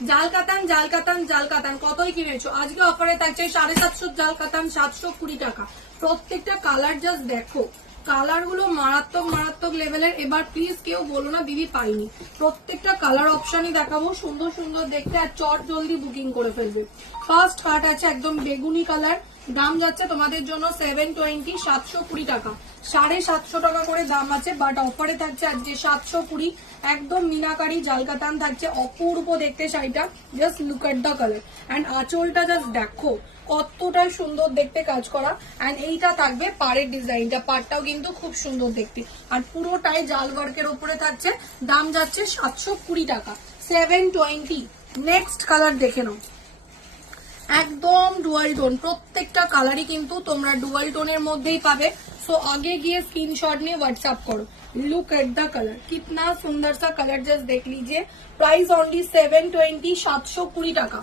জাল কাতান জাল কাতান জাল কাতান কতই কিনেছো, আজকে অফারে থাকছে 750 জাল কাতান 720 টাকা। প্রত্যেকটা কালার জাস্ট দেখো, কালার গুলো মারাত্মক মারাত্মক লেভেলের। এবার প্লিজ কেউ বলো না দিদি পাইনি, প্রত্যেকটা কালার অপশনই দেখাবো সুন্দর সুন্দর দেখতে, আর চট জলদি বুকিং করে ফেলবে। ফার্স্ট কাট আছে একদম বেগুনি কালার, দাম যাচ্ছে তোমাদের জন্য 720 720 টাকা। 750 টাকা করে দাম আছে, বাট অফারে থাকছে আজকে 720। একদম মিনাকারি জালকাতান থাকছে, অপূর্ব দেখতে শাড়িটা। Just look at the colour and আঁচলটা জাস্ট দেখো কতটা সুন্দর দেখতে কাজ করা। অ্যান্ড এইটা থাকবে পাড়ের ডিজাইনটা, পাড়টাও কিন্তু খুব সুন্দর দেখতে, আর পুরোটাই জাল ওয়ার্কের উপরে থাকছে। দাম যাচ্ছে 720 টাকা, 720। নেক্সট কালার দেখে নাও, একদম ডুয়াল টোন, প্রত্যেকটা কালারই কিন্তু তোমরা ডুয়াল টোনের মধ্যেই পাবে। সো आगे गए स्क्रीनशॉट নিয়ে व्हाट्सएप करो। लुक एट द कलर, कितना सुंदर सा कलर, जस्ट देख लीजिए। प्राइस ओनली 720 720 টাকা,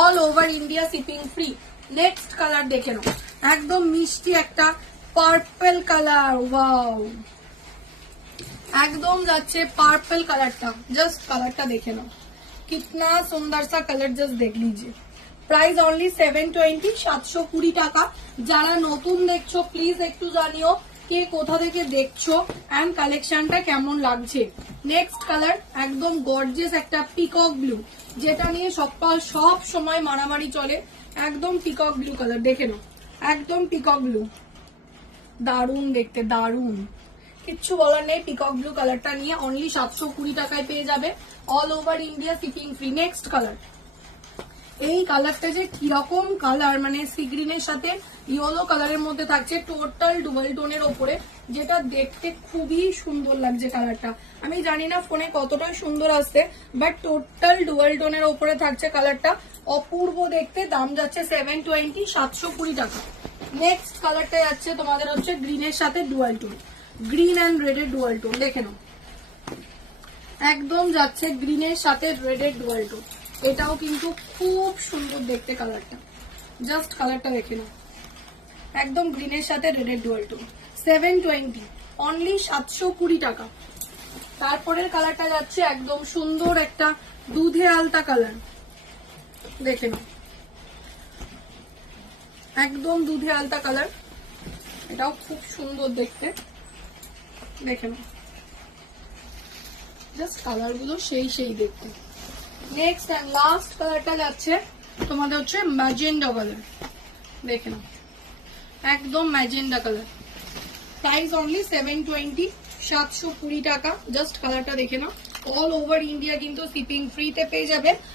all over India shipping free. Next colour দেখে নাও, একদম মিষ্টি একটা পার্পল কালার, ওয়াও একদম যাচ্ছে পার্পল কালারটা। জাস্ট কালারটা দেখে নাও, कितना सुंदर सा कलर, जस्ट देख लीजिए। প্রাইস অনলি 720 720 টাকা। যারা নতুন দেখছো প্লিজ একটু জানিও কে কোথা থেকে দেখছো এন্ড কালেকশনটা কেমন লাগছে। নেক্সট কালার একদম গর্জিয়াস একটা পিকক ব্লু, যেটা নিয়ে সব সময় মারামারি চলে। একদম পিকক ব্লু কালার দেখে নাও, একদম পিকক ব্লু, দারুন দেখতে, দারুন, কিচ্ছু বলার নেই। পিকক ব্লু কালারটা নিয়ে অনলি 720 টাকায় পেয়ে যাবে, all over India shipping free. Next colour, এই কালারটা যে কিরকম কালার, মানে সি গ্রিনের সাথে ইয়েলো কালারের মধ্যে থাকছে, টোটাল ডুয়াল টোনের ওপরে, যেটা দেখতে খুবই সুন্দর লাগছে কালারটা। আমি জানি না ফোনে কতটা সুন্দর আসছে, বাট টোটাল ডুয়াল টোনের ওপরে থাকছে কালারটা, অপূর্ব দেখতে। দাম যাচ্ছে 720 720 টাকা। নেক্সট কালারটা যাচ্ছে তোমাদের হচ্ছে গ্রিনের সাথে ডুয়াল টোন, গ্রিন অ্যান্ড রেডের ডুয়াল টোন দেখে নাও, একদম যাচ্ছে গ্রিনের সাথে রেডের ডুয়াল টোন। এটাও কিন্তু খুব সুন্দর দেখতে কালারটা, জাস্ট কালারটা দেখে নাও, একদম গ্রিনের সাথে রেডের ডুয়াল টোন। 720 অনলি 720 টাকা। তারপরের কালারটা যাচ্ছে একদম সুন্দর একটা দুধে আলতা কালার, দেখে নাও, একদম দুধে আলতা কালার, এটাও খুব সুন্দর দেখতে, দেখে নাও, জাস্ট কালার গুলো সেই সেই দেখতে। নেক্সট এন্ড লাস্ট কালারটা যাচ্ছে তোমাদের হচ্ছে ম্যাজেন্ডা কালার, দেখে নাও, একদম ম্যাজেন্ডা কালার। প্রাইস অনলি 720 720 টাকা। জাস্ট কালারটা দেখে নাও, অল ওভার ইন্ডিয়া কিন্তু শিপিং ফ্রিতে পেয়ে যাবে।